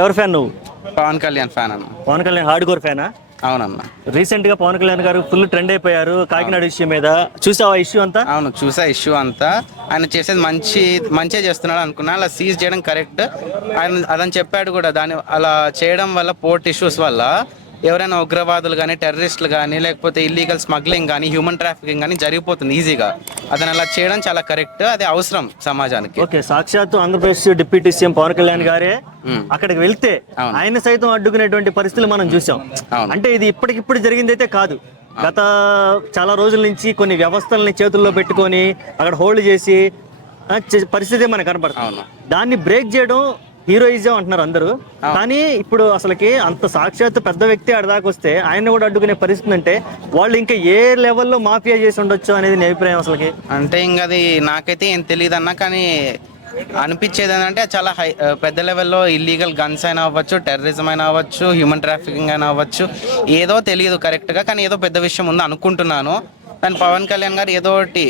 ఎవరు ఫ్యాన్ నువ్వు? పవన్ కళ్యాణ్ ఫ్యాన్ అన్న. పవన్ కళ్యాణ్ హార్డ్ కోర్ ఫ్యానా? అవునన్న. రీసెంట్ గా పవన్ కళ్యాణ్ గారు ఫుల్ ట్రెండ్ అయిపోయారు కాకినాడ ఇష్యూ మీద. చూసావా ఇష్యూ అంతా? అవును చూసా ఇష్యూ అంతా. ఆయన చేసేది మంచిగా చేస్తున్నాడు అనుకున్నా. అలా సీజ్ చేయడం కరెక్ట్. ఆయన అదని చెప్పాడు కూడా. దాని అలా చేయడం వల్ల పోర్ట్ ఇష్యూస్ వల్ల ఎవరైనా ఉగ్రవాదులు కానీ టెర్రరిస్టులు కానీ లేకపోతే ఇల్లీగల్ స్మగ్లింగ్ కానీ హ్యూమన్ ట్రాఫికింగ్ కానీ జరిగిపోతుంది ఈజీగా. అతను అలా చేయడం చాలా కరెక్ట్. అది అవసరం సమాజానికి. ఓకే, సాక్షాత్తు ఆంధ్రప్రదేశ్ డిప్యూటీ సీఎం పవన్ కళ్యాణ్ గారే అక్కడికి వెళ్తే ఆయన సైతం అడ్డుకునేటువంటి పరిస్థితులు మనం చూసాం. అంటే ఇది ఇప్పటికిప్పుడు జరిగింది అయితే కాదు. గత చాలా రోజుల నుంచి కొన్ని వ్యవస్థల్ని చేతుల్లో పెట్టుకొని అక్కడ హోల్డ్ చేసి పరిస్థితి మనకు కనపడుతుంది. దాన్ని బ్రేక్ చేయడం హీరోయిజం అంటున్నారు అందరూ. కానీ ఇప్పుడు అసలుకి అంత సాక్షాత్ పెద్ద వ్యక్తి అడదాకా వస్తే ఆయన కూడా అడ్డుకునే పరిస్థితి అంటే వాళ్ళు ఇంకా ఏ లెవెల్లో మాఫియా చేసి ఉండొచ్చు అనేది నీ అభిప్రాయం అసలుకి? అంటే ఇంకా అది నాకైతే ఏం తెలియదు అన్న. కానీ అనిపించేది ఏంటంటే చాలా పెద్ద లెవెల్లో ఇల్లీగల్ గన్స్ అయినా అవ్వచ్చు, టెర్రరిజం అయినా అవ్వచ్చు, హ్యూమన్ ట్రాఫికింగ్ అయినా అవ్వచ్చు. ఏదో తెలియదు కరెక్ట్గా, కానీ ఏదో పెద్ద విషయం ఉంది అనుకుంటున్నాను. కానీ పవన్ కళ్యాణ్ గారు ఏదో ఒకటి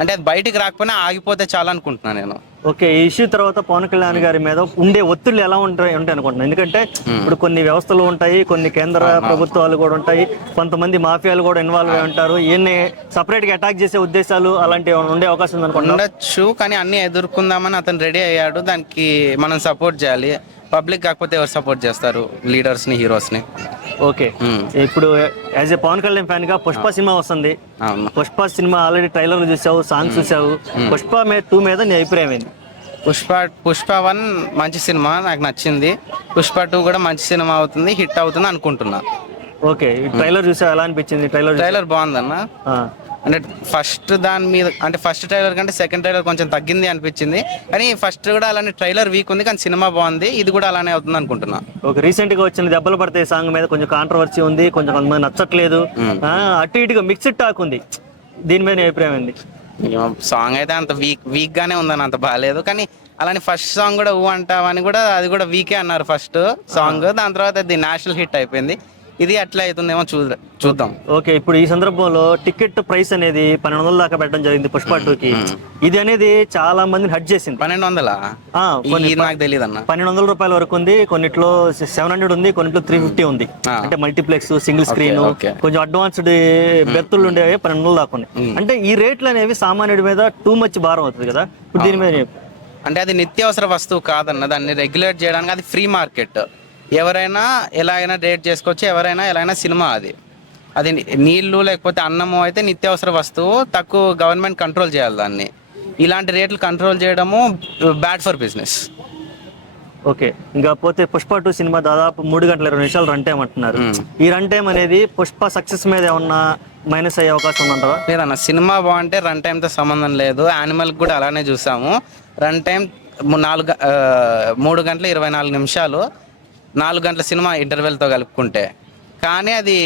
అంటే అది బయటికి రాకపోయినా ఆగిపోతే చాలా అనుకుంటున్నాను నేను. ఓకే, ఈ ఇష్యూ తర్వాత పవన్ కళ్యాణ్ గారి మీద ఉండే ఒత్తిళ్లు ఎలా ఉంటాయి అనుకుంటున్నాను. ఎందుకంటే ఇప్పుడు కొన్ని వ్యవస్థలు ఉంటాయి, కొన్ని కేంద్ర ప్రభుత్వాలు కూడా ఉంటాయి, కొంతమంది మాఫియాలు కూడా ఇన్వాల్వ్ అయి ఉంటారు. ఈయన్ని సపరేట్ గా అటాక్ చేసే ఉద్దేశాలు అలాంటివి ఉండే అవకాశం ఉంది అనుకుంటున్నాను. ఉండొచ్చు, కానీ అన్ని ఎదుర్కొందామని అతను రెడీ అయ్యాడు. దానికి మనం సపోర్ట్ చేయాలి. పబ్లిక్ కాకపోతే ఎవరు సపోర్ట్ చేస్తారు? లీడర్స్ ని, హీరోస్ ని. ఓకే, ఇప్పుడు as a Pawan Kalyan fan గా పుష్ప సినిమా వస్తుంది. పుష్ప సినిమా ఆల్రెడీ ట్రైలర్ చూసావు, సాంగ్ చూసావు. పుష్ప 2 మీద నీ అభిప్రాయం ఏంటి? పుష్ప 1 మంచి సినిమా, నాకు నచ్చింది. పుష్ప 2 కూడా మంచి సినిమా అవుతుంది, హిట్ అవుతుంది అనుకుంటున్నా. ఓకే, ట్రైలర్ చూసావు, ఎలా అనిపించింది? ట్రైలర్ బాగుందన్న. అంటే ఫస్ట్ దాని మీద అంటే ఫస్ట్ ట్రైలర్ కంటే సెకండ్ ట్రైలర్ కొంచెం తగ్గింది అనిపించింది. కానీ ఫస్ట్ కూడా అలానే ట్రైలర్ వీక్ ఉంది, కానీ సినిమా బాగుంది. ఇది కూడా అలానే అవుతుంది అనుకుంటున్నా. ఓకే, రీసెంట్ గా వచ్చిన దెబ్బలు పడతాయి సాంగ్ మీద కొంచెం కాంట్రవర్సీ ఉంది, కొంతమంది నచ్చట్లేదు, అటు ఇటుగా మిక్స్డ్ టాక్ ఉంది. దీని మీద అభిప్రాయం ఏంది? సాంగ్ అయితే అంత వీక్ గానే ఉందని, అంత బాగాలేదు. కానీ అలానే ఫస్ట్ సాంగ్ కూడా అంటావని కూడా అది కూడా వీకే అన్నారు ఫస్ట్ సాంగ్. దాని తర్వాత అది నేషనల్ హిట్ అయిపోయింది. ఇది అట్లా అవుతుందేమో చూద్దాం. ఓకే, ఇప్పుడు ఈ సందర్భంలో టికెట్ ప్రైస్ అనేది 1200 దాకా పెట్టడం జరిగింది పుష్ప 2కి. ఇది అనేది చాలా మందిని హట్ చేసింది. 1200? నాకు తెలియదు అన్న. 1200 రూపాయల వరకు ఉంది, కొన్నిట్లో 700 ఉంది, కొన్నిట్లో 350 ఉంది. అంటే మల్టీప్లెక్స్, సింగిల్ స్క్రీన్, కొంచెం అడ్వాన్స్డ్ బెర్తులు ఉండేవి 1200 దాకా ఉన్నాయి. అంటే ఈ రేట్లు అనేవి సామాన్యుడి మీద టూ మచ్ భారం అవుతుంది కదా. ఇప్పుడు దీని మీద అంటే అది నిత్యావసర వస్తువు కాదన్న. దాన్ని రెగ్యులేట్ చేయడానికి అది ఫ్రీ మార్కెట్. ఎవరైనా ఎలా అయినా రేట్ చేసుకోవచ్చు, ఎవరైనా ఎలా అయినా సినిమా. అది నీళ్లు లేకపోతే అన్నము అయితే నిత్యావసర వస్తువు, తక్కువ గవర్నమెంట్ కంట్రోల్ చేయాలి దాన్ని. ఇలాంటి రేట్లు కంట్రోల్ చేయడము బ్యాడ్ ఫర్ బిజినెస్. ఓకే, ఇంకా పోతే పుష్ప 2 సినిమా దాదాపు 3 గంటల 20 నిమిషాలు రన్ టైం అంటున్నారు. ఈ రన్ టైం అనేది పుష్ప సక్సెస్ మీద ఏమన్నా మైనస్ అయ్యే అవకాశం ఉందంటారా? లేదన్న, సినిమా బాగుంటే రన్ టైంతో సంబంధం లేదు. యానిమల్ కూడా అలానే చూసాము. రన్ టైం 3 గంటల 24 నిమిషాలు, 4 గంటల సినిమా ఇంటర్వెల్తో కలుపుకుంటే. కానీ అది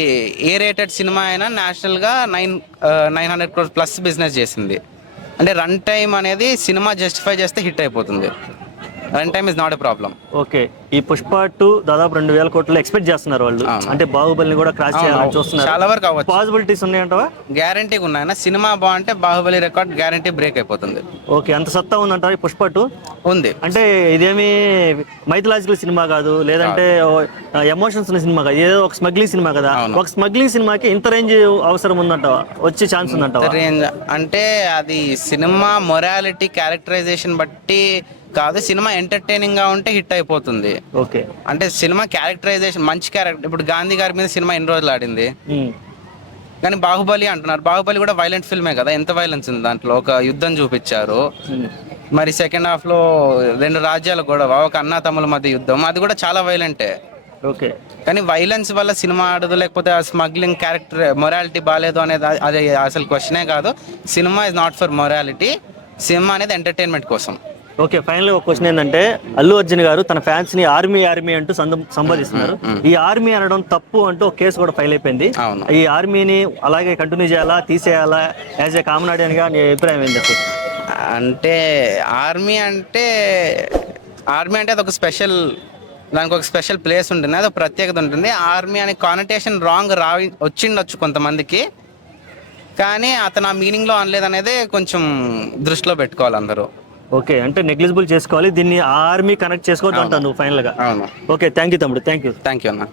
ఏ రేటెడ్ సినిమా అయినా నేషనల్గా 900 crores ప్లస్ బిజినెస్ చేసింది. అంటే రన్ టైం అనేది సినిమా జస్టిఫై చేస్తే హిట్ అయిపోతుంది. Run time is not a problem. Okay, ఈ పుష్ప 2 దాదాపు 2000 కోట్లు ఎక్స్పెక్ట్ చేస్తున్నారు వాళ్ళు. అంటే బాహుబలిని కూడా క్రాస్ చేయాలని చూస్తున్నారు. చాలా వరకు అవ్వచ్చు. పాసిబిలిటీస్ ఉన్నాయంటావా? గ్యారంటీగా ఉన్నాయన్న. సినిమా బాగుంటే బాహుబలి రికార్డ్ గ్యారంటీ బ్రేక్ అయిపోతుంది. ఓకే, అంత సత్తా ఉందంటారా ఈ పుష్ప 2? ఉంది. అంటే ఇదేమి మైథలాజికల్ సినిమా కాదు, లేదంటే ఎమోషన్స్ ఉన్న సినిమా కాదు, ఏదో ఒక స్మగ్లింగ్ సినిమా కదా. ఒక స్మగ్లింగ్ సినిమాకి ఇంత రేంజ్ అవసరం ఉందంటావా? వచ్చే ఛాన్స్ ఉందంటావా? రేంజ్ అంటే అది సినిమా మొరాలిటీ, క్యారెక్టరైజేషన్ బట్టి కాదు. సినిమా ఎంటర్టైనింగ్ గా ఉంటే హిట్ అయిపోతుంది. ఓకే, అంటే సినిమా క్యారెక్టరైజేషన్, మంచి క్యారెక్టర్. ఇప్పుడు గాంధీ గారి మీద సినిమా ఎన్ని రోజులు ఆడింది, కానీ బాహుబలి అంటున్నారు. బాహుబలి కూడా వైలెంట్ ఫిల్మే కదా. ఎంత వైలెన్స్ ఉంది దాంట్లో? ఒక యుద్ధం చూపించారు. మరి సెకండ్ హాఫ్ లో 2 రాజ్యాల గొడవ, ఒక అన్నా తమ్ముల మధ్య యుద్ధం, అది కూడా చాలా వైలెంటే. ఓకే, కానీ వైలెన్స్ వల్ల సినిమా ఆడదు, లేకపోతే స్మగ్లింగ్ క్యారెక్టర్ మొరాలిటీ బాగాలేదు అనేది అది అసలు క్వశ్చనే కాదు. Cinema is not for morality. Cinema అనేది ఎంటర్టైన్మెంట్ కోసం. ఓకే, ఫైనల్ ఒక క్వశ్చన్ ఏంటంటే, అల్లు అర్జున్ గారు తన ఫ్యాన్స్ ని ఆర్మీ అంటూ సంబోధిస్తున్నారు. ఈ ఆర్మీ అనడం తప్పు అంటూ ఒక కేసు కూడా ఫైల్ అయిపోయింది. ఈ ఆర్మీని అలాగే కంటిన్యూ చేయాలా, తీసేయాలా? యాజ్ ఏ కామన్ ఆడియన్ గా నీ అభిప్రాయం ఏంటి? అంటే ఆర్మీ అంటే అది ఒక స్పెషల్, దానికి ఒక స్పెషల్ ప్లేస్ ఉంటుంది, అది ఒక ప్రత్యేకత ఉంటుంది. ఆర్మీ అనే కానటేషన్ రాంగ్ వచ్చిండొచ్చు కొంతమందికి, కానీ అతను ఆ మీనింగ్లో అనలేదనేది కొంచెం దృష్టిలో పెట్టుకోవాలి అందరూ. ఓకే, అంటే నెగ్లిజిబుల్ చేసుకోవాలి దీన్ని, ఆర్మీ కనెక్ట్ చేసుకోవద్దు అంటాను నువ్వు ఫైనల్ గా. అవును. ఓకే, థ్యాంక్ యూ తమ్ముడు, థ్యాంక్ యూ. థ్యాంక్ యూ అన్న.